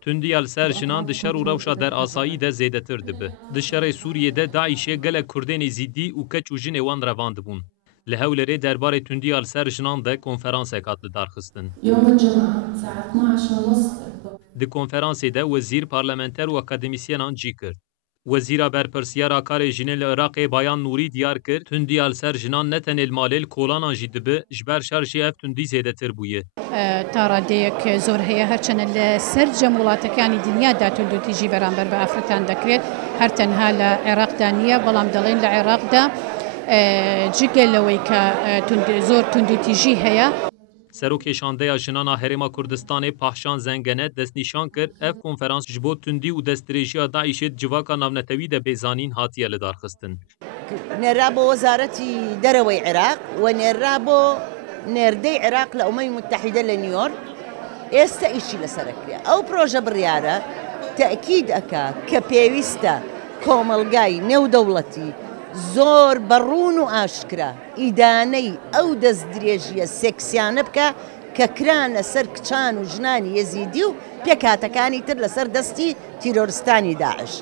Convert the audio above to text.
Tundiya li ser jinan di şer û rewşa derasayî de zêdetir dibe. Di şerê Sûriyê de Daişê gelek Kurdên êzîdî û keç û jinê wan revan dibûn. Li Hewlêrê derbarê tundiya li ser jinan de konferansek hat li darxistin. Di konferansê de wezîr, parlamenter û akademisyenan cî kir. Wezîra berpirsiyara karê jinên li Iraqê Bayan Nûrî diyar kir, tundiya li ser jinan ne tenê li malê li kolanan jî dibe, ji ber şer jî ev tundî zêdetir bûye. تا ڕادەیەک زۆر هەیە هەرچەنە لە سەر جەموڵاتەکانی دنیادا توندوتیژی بەرامبەر بە ئافرەتان دەکرێت هەر تەنها لە عێراقدا نییە بەڵام دەڵێن لە عێراقدا جگەلەوەی کە زۆر توندوتیژی هەیە. Serokêşandeya jinana Herêma Kurdistanê Pahşan Zengenet destnîşan kir ev konferans ji bo tundî û destdirêjiya Daişê civaka navnetewî de bêzanîn hatiye li darxistin. نێرا بۆ وەزارەتی دەرەوەی عێراق و نێرا بۆ نێردەی عێراق لە ئەومەی متحیدە لە نیویۆرک ئێستا ئیشی لەسەرکرێ ئەو پرۆژە بڕیارە تەکید ئەکا کە پێویستە کۆمەلگای نێودەوڵەتی زۆر بەڕوون و ئاشکرا ئیدانەی ئەو دەست درێژیە سێکسیانە بکە کە کرانە سەر کچان و ژنانی یەزیدی و پێکاتەکانی تر لەسەر دەستی تیرۆریستانی داعش.